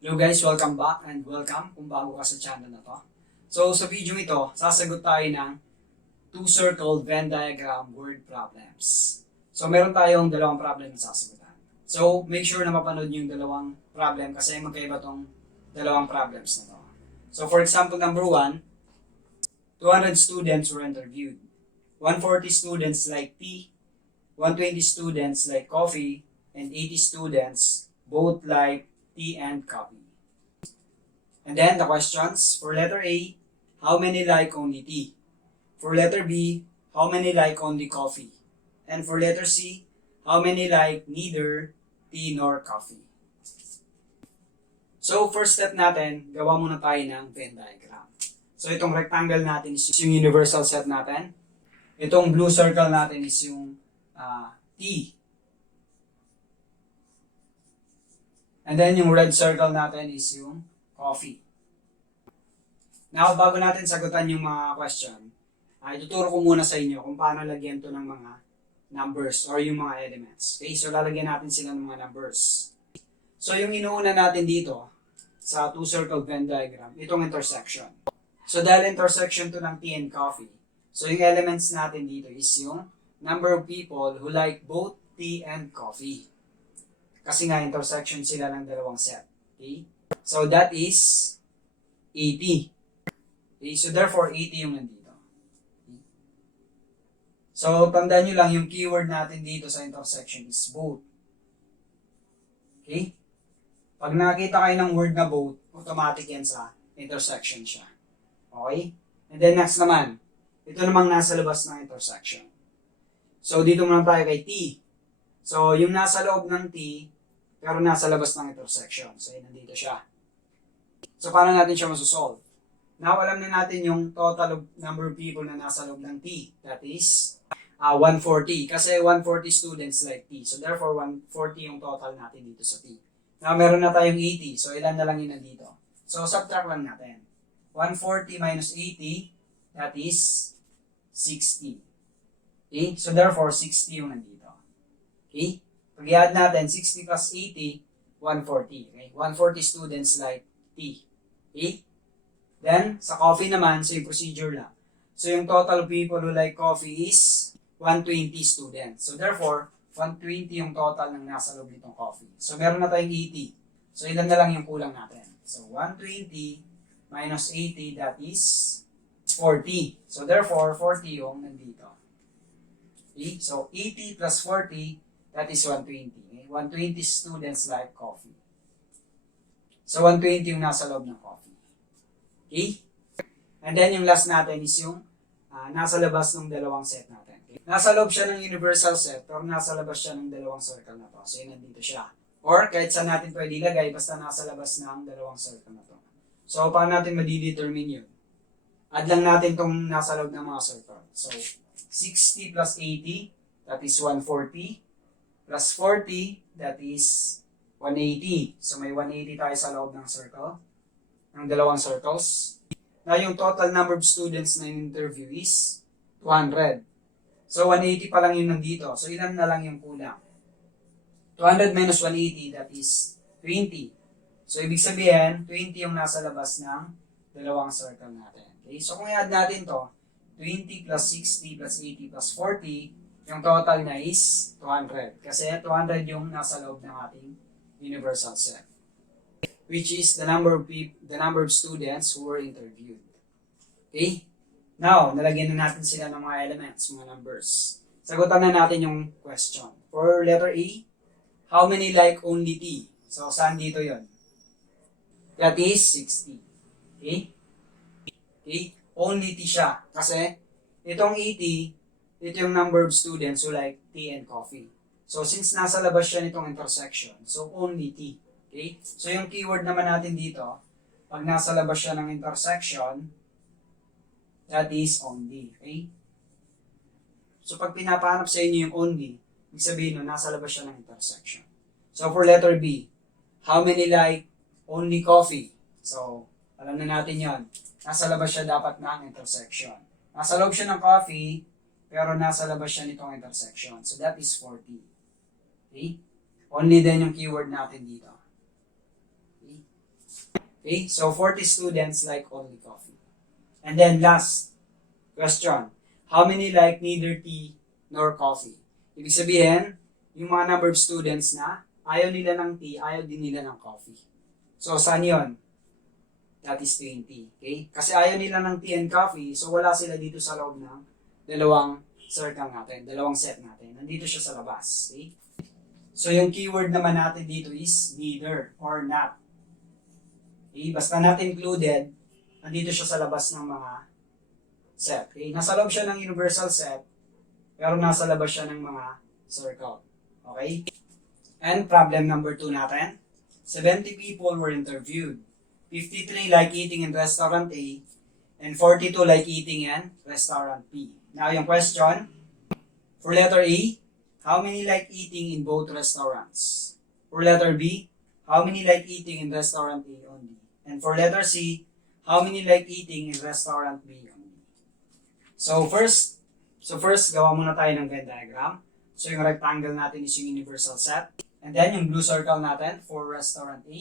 Hello guys, welcome back and welcome kung bago ka sa channel na to. So sa video ito, sasagot tayo ng two-circle Venn diagram word problems. So meron tayong dalawang problem na sasagutan. So make sure na mapanood niyo yung dalawang problem kasi magkaiba tong dalawang problems na to. So for example number 1, 200 students were interviewed. 140 students like tea, 120 students like coffee, and 80 students both like tea and coffee. And then the questions, for letter A, how many like only tea? For letter B, how many like only coffee? And for letter C, how many like neither tea nor coffee? So first step natin, gawa muna tayo ng Venn diagram. So itong rectangle natin is yung universal set natin. Itong blue circle natin is yung tea. And then yung red circle natin is yung coffee. Now, bago natin sagutan yung mga question, ituturo ko muna sa inyo kung paano lagyan to ng mga numbers or yung mga elements. Okay, so lalagyan natin sila ng mga numbers. So yung inuuna natin dito sa two-circle Venn diagram, itong intersection. So dahil intersection to ng tea and coffee, so yung elements natin dito is yung number of people who like both tea and coffee. Kasi nga, intersection sila ng dalawang set. Okay? So, that is 80. Okay? So, therefore, 80 yung nandito. Okay? So, tandaan nyo lang, yung keyword natin dito sa intersection is both. Okay? Pag nakita kayo ng word na both, automatic yan sa intersection siya. Okay? And then, next naman, ito namang nasa labas ng intersection. So, dito muna tayo kay T. So, yung nasa loob ng T, pero nasa labas ng intersection. So, yun, nandito siya. So, paano natin siya masosolve? Now, alam na natin yung total of number of people na nasa loob ng T. That is 140. Kasi 140 students like T. So, therefore, 140 yung total natin dito sa T. Now, meron na tayong 80. So, ilan na lang yun nandito? So, subtract lang natin. 140 minus 80, that is 60. Okay? So, therefore, 60 yung nandito. Okay? Pag i-add natin, 60 plus 80, 140. Okay? 140 students like tea. Okay? Then, sa coffee naman, so yung procedure lang. So, yung total people who like coffee is 120 students. So, therefore, 120 yung total ng nasa loob nitong coffee. So, meron na tayong 80. So, ilan na lang yung kulang natin? So, 120 minus 80, that is 40. So, therefore, 40 yung nandito. Okay? So, 80 plus 40, that is 120. Okay? 120 students like coffee. So, 120 yung nasa loob ng coffee. Okay? And then, yung last natin is yung nasa labas ng dalawang set natin. Okay? Nasa loob siya ng universal set, pero nasa labas siya ng dalawang circle na to. So, yun, nandito siya. Or, kahit saan natin pwede ilagay, basta nasa labas ng dalawang circle na to. So, paano natin madidetermine yun? Add lang natin itong nasa loob ng mga circle. So, 60 plus 80, that is 140. Plus 40, that is 180. So, may 180 tayo sa loob ng circle, ng dalawang circles. Now, yung total number of students na in-interview is 200. So, 180 pa lang yung nandito. So, ilan na lang yung kulang? 200 minus 180, that is 20. So, ibig sabihin, 20 yung nasa labas ng dalawang circle natin. Okay? So, kung i-add natin to, 20 plus 60 plus 80 plus 40, yung total na is 200. Kasi 200 yung nasa loob ng ating universal set. Which is the number of students who were interviewed. Okay? Now, nalagyan na natin sila ng mga elements, mga numbers. Sagutan na natin yung question. For letter A, how many like only tea? So, saan dito yon? That is 60. Okay? Okay? Only tea siya. Kasi, itong 80, ito yung number of students who like tea and coffee. So, since nasa labas siya nitong intersection, so only tea. Okay? So, yung keyword naman natin dito, pag nasa labas siya ng intersection, that is only. Okay? So, pag pinapahanap sa inyo yung only, ibig sabihin nasa labas siya ng intersection. So, for letter B, how many like only coffee? So, alam na natin yon. Nasa labas siya dapat ng intersection. Nasa loob siya ng coffee, pero nasa labas siya nitong intersection. So, that is 40. Okay? Only then yung keyword natin dito. Okay? Okay, so 40 students like only coffee. And then last question, how many like neither tea nor coffee? Ibig sabihin, yung mga number of students na ayaw nila ng tea, ayaw din nila ng coffee. So, saan yun? That is 20. Okay? Kasi ayaw nila ng tea and coffee, so wala sila dito sa loob ng dalawang circle natin, dalawang set natin. Nandito siya sa labas. Okay? So, yung keyword naman natin dito is neither or not. Okay? Basta not included, nandito siya sa labas ng mga set. Okay? Nasa loob siya ng universal set, pero nasa labas siya ng mga circle. Okay? And problem number 2 natin. 70 people were interviewed. 53 like eating in restaurant A, and 42 like eating in restaurant B. Now, yung question, for letter A, how many like eating in both restaurants? For letter B, how many like eating in restaurant A only? And for letter C, how many like eating in restaurant B only? So first, gawa muna tayo ng Venn diagram. So yung rectangle natin is yung universal set. And then yung blue circle natin for restaurant A.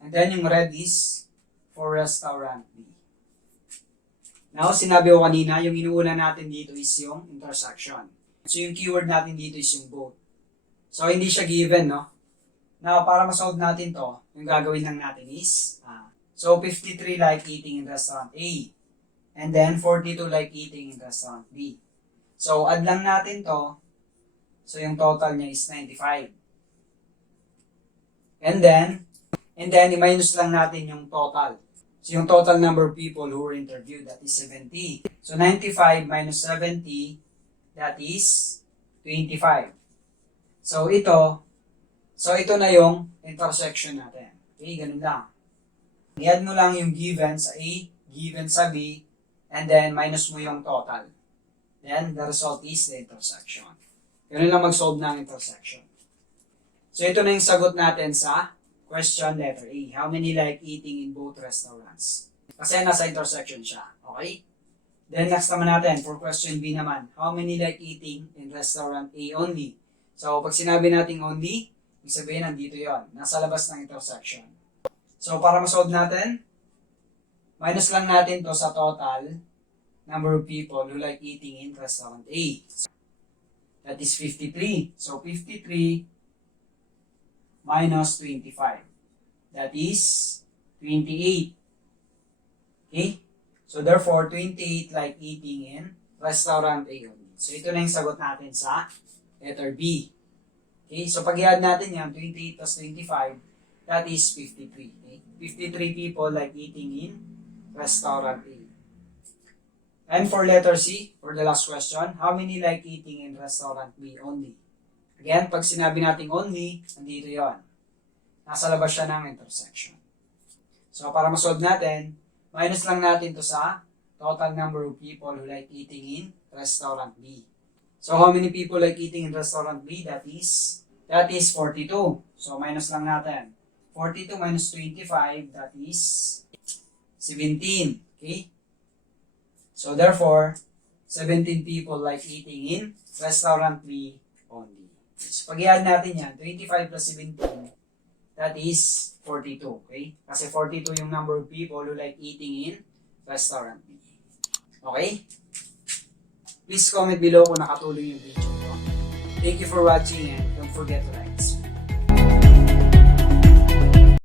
And then yung red is for restaurant B. Now, sinabi ko kanina, yung inuuna natin dito is yung intersection. So yung keyword natin dito is yung both. So hindi siya given, no? Now, para masolve natin to, yung gagawin lang natin is, so 53 like eating in restaurant A. And then 42 like eating in restaurant B. So add lang natin to. So yung total niya is 95. And then i-minus lang natin yung total. So yung total number of people who were interviewed, that is 70. So 95 minus 70, that is 25. So ito na yung intersection natin. Okay, ganun lang. I-add mo lang yung given sa A, given sa B, and then minus mo yung total. Then the result is the intersection. Ganun lang mag-solve ng intersection. So ito na yung sagot natin sa question letter A. How many like eating in both restaurants? Kasi nasa intersection siya. Okay? Then next naman natin, for question B naman, how many like eating in restaurant A only? So pag sinabi natin only, ibig sabihin nandito yon, nasa labas ng intersection. So para ma-solve natin, minus lang natin to sa total number of people who like eating in restaurant A. That is 53. So 53 minus 25. That is 28. Okay? So therefore, 28 like eating in restaurant A only. So ito na yung sagot natin sa letter B. Okay? So pag i-add natin yan, 28 plus 25, that is 53. Okay? 53 people like eating in restaurant A. And for letter C, for the last question, how many like eating in restaurant B only? Again, pag sinabi natin only, nandito yon. Nasa labas siya ng intersection. So, para ma-solve natin, minus lang natin to sa total number of people who like eating in restaurant B. So, how many people like eating in restaurant B? That is 42. So, minus lang natin. 42 minus 25, that is 17. Okay? So, therefore, 17 people like eating in restaurant B only. So, pag i-add natin yan, 25 plus 17, that is 42, okay? Kasi 42 yung number of people who like eating in restaurant B. Okay? Please comment below kung nakatulong yung video ko. Thank you for watching and don't forget to like.